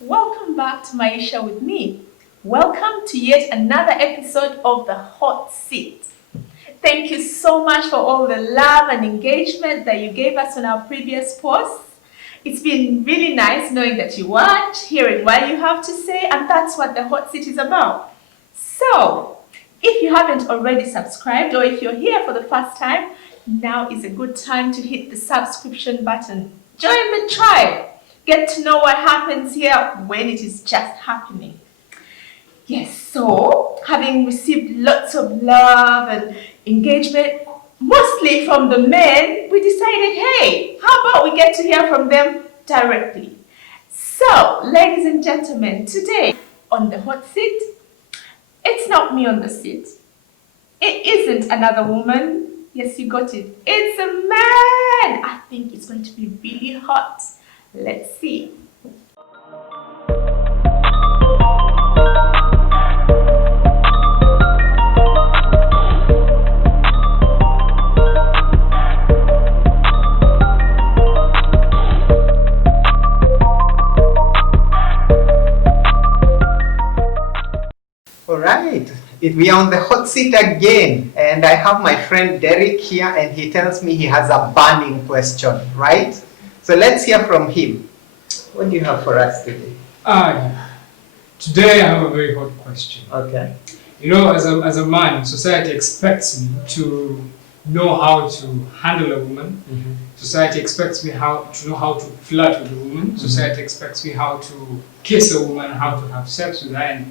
Welcome back to Maisha with me. Welcome to yet another episode of The Hot Seat. Thank you so much for all the love and engagement that you gave us on our previous posts. It's been really nice knowing that you watch, hearing what you have to say, and that's what The Hot Seat is about. So, if you haven't already subscribed or if you're here for the first time, now is a good time to hit the subscription button. Join the tribe. Get to know what happens here when it is just happening. Yes, so having received lots of love and engagement, mostly from the men, we decided, hey, how about we get to hear from them directly? So, ladies and gentlemen, today on the hot seat, it's not me on the seat. It isn't another woman. Yes, you got it. It's a man. I think it's going to be really hot. Let's see. All right, we are on the hot seat again, and I have my friend Derek here, and he tells me he has a burning question, right? So let's hear from him. What do you have for us today? Today I have a very hot question. Okay. You know, as a man, society expects me to know how to handle a woman. Mm-hmm. Society expects me to know how to flirt with a woman. Mm-hmm. Society expects me how to kiss a woman, how to have sex with her and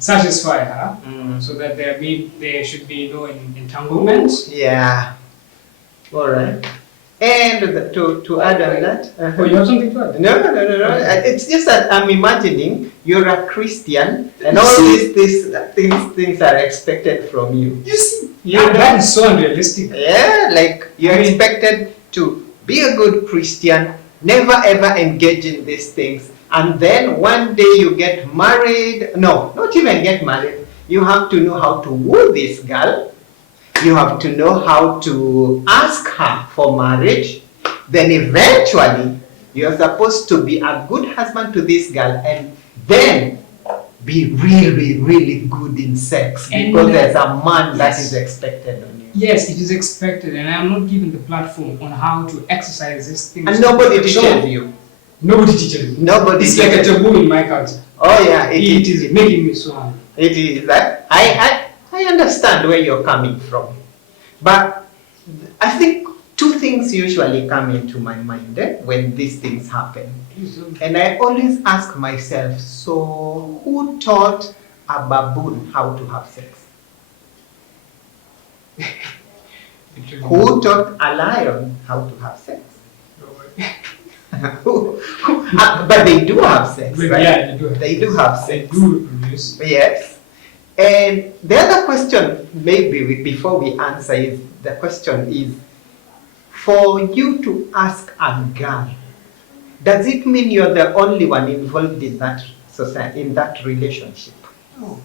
satisfy her, so that there should be no entanglement. Yeah. All right. And to add on that, Oh, you have something to add? No. It's just that I'm imagining you're a Christian, and all these things are expected from you. You see, that is so unrealistic. Yeah, like you're expected to be a good Christian, never ever engage in these things, and then one day you get married. No, not even get married. You have to know how to woo this girl. You have to know how to ask her for marriage. Then eventually, you're supposed to be a good husband to this girl and then be really, really good in sex, because there's a man that is expected on you. Yes, it is expected, and I'm not given the platform on how to exercise these things. And nobody teaches you. Nobody teaches you. Nobody. It's like a taboo in my culture. Oh yeah, it is making me so angry. It is that I understand where you're coming from, but I think two things usually come into my mind when these things happen, and I always ask myself: so who taught a baboon how to have sex? Who taught a lion how to have sex? But they do have sex, right? Yeah, they do have sex. They do reproduce. Yes. And the other question, maybe before we answer, is the question is, for you to ask a girl, does it mean you're the only one involved in that society, in that relationship? No.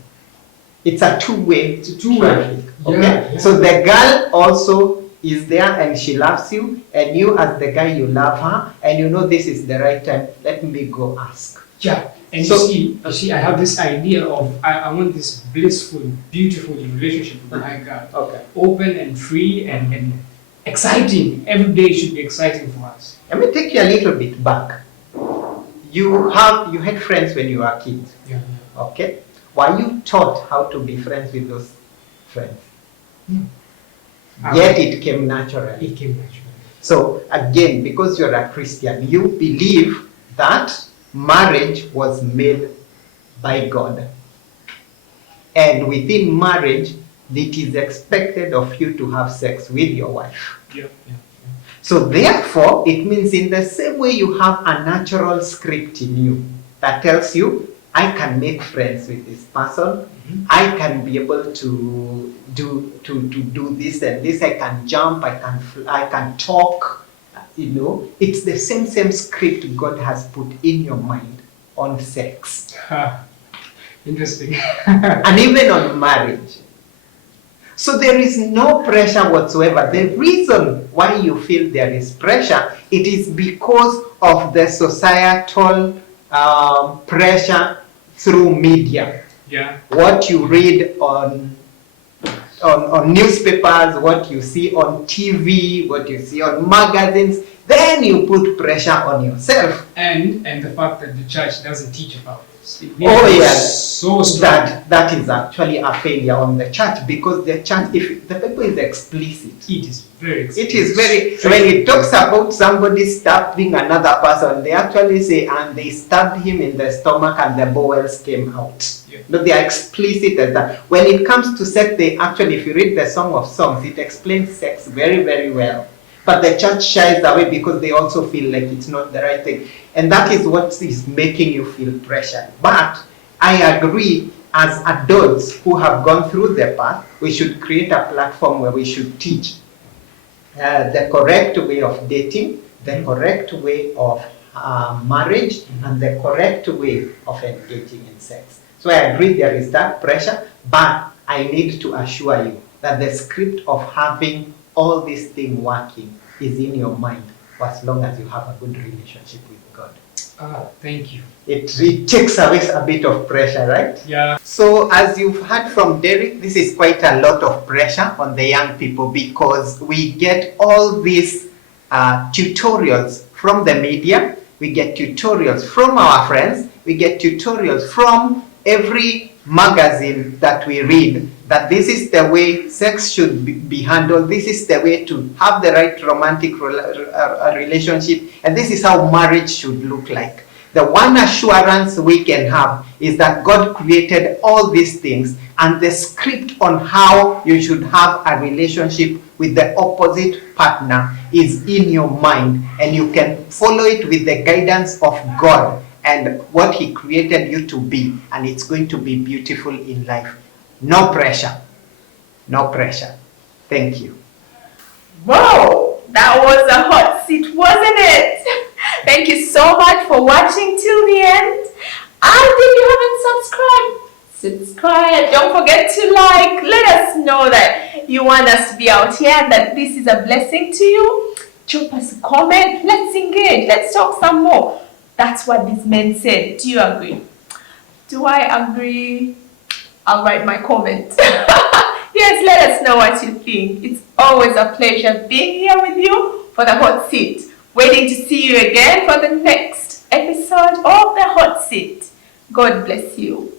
It's a two-way traffic. Okay. Yeah. So the girl also is there and she loves you, and you as the guy, you love her, and you know this is the right time. Let me go ask. Yeah. And So- you see, I have this idea of I want this blissful, beautiful relationship with my girl. Okay. Open and free and exciting. Every day should be exciting for us. Let me take you a little bit back. You had friends when you were kids. Yeah. Okay. Were you taught how to be friends with those friends? Yet it came naturally. It came naturally. So again, because you're a Christian, you believe that marriage was made by God. And within marriage, it is expected of you to have sex with your wife. Yeah. So therefore, it means in the same way you have a natural script in you that tells you, I can make friends with this person. I can be able to do this and this. I can jump. I can talk. You know, it's the same script God has put in your mind on sex. Interesting. And even on marriage. So there is no pressure whatsoever. The reason why you feel there is pressure, it is because of the societal pressure through media. Yeah. What you read on newspapers, what you see on TV, what you see on magazines, then you put pressure on yourself. And the fact that the church doesn't teach about this. Oh yes, so strong. that is actually a failure on the church, because the church, if the Bible is explicit, It is very explicit. it is very, when it talks about somebody stabbing another person, they actually say, and they stabbed him in the stomach and the bowels came out. Yeah. No, they are explicit as that. When it comes to sex, they actually, if you read the Song of Songs, it explains sex very, very well. But the church shies away because they also feel like it's not the right thing. And that is what is making you feel pressured. But I agree, as adults who have gone through the path, we should create a platform where we should teach the correct way of dating, the correct way of marriage, and the correct way of engaging in sex. So I agree there is that pressure, but I need to assure you that the script of having all this thing working is in your mind, for as long as you have a good relationship with God. Thank you. It takes away a bit of pressure, right? Yeah. So as you've heard from Derek, this is quite a lot of pressure on the young people, because we get all these tutorials from the media, we get tutorials from our friends, we get tutorials from every magazine that we read, that this is the way sex should be handled, this is the way to have the right romantic relationship, and this is how marriage should look like. The one assurance we can have is that God created all these things, and the script on how you should have a relationship with the opposite partner is in your mind, and you can follow it with the guidance of God and what He created you to be, and it's going to be beautiful in life. No pressure. No pressure. Thank you. Wow, that was a hot seat, wasn't it? Thank you so much for watching till the end. And if you haven't subscribed, don't forget to like. Let us know that you want us to be out here and that this is a blessing to you. Drop us a comment. Let's engage. Let's talk some more. That's what these men said. Do you agree? Do I agree? I'll write my comment. Yes, let us know what you think. It's always a pleasure being here with you for the hot seat. Waiting to see you again for the next episode of the hot seat. God bless you.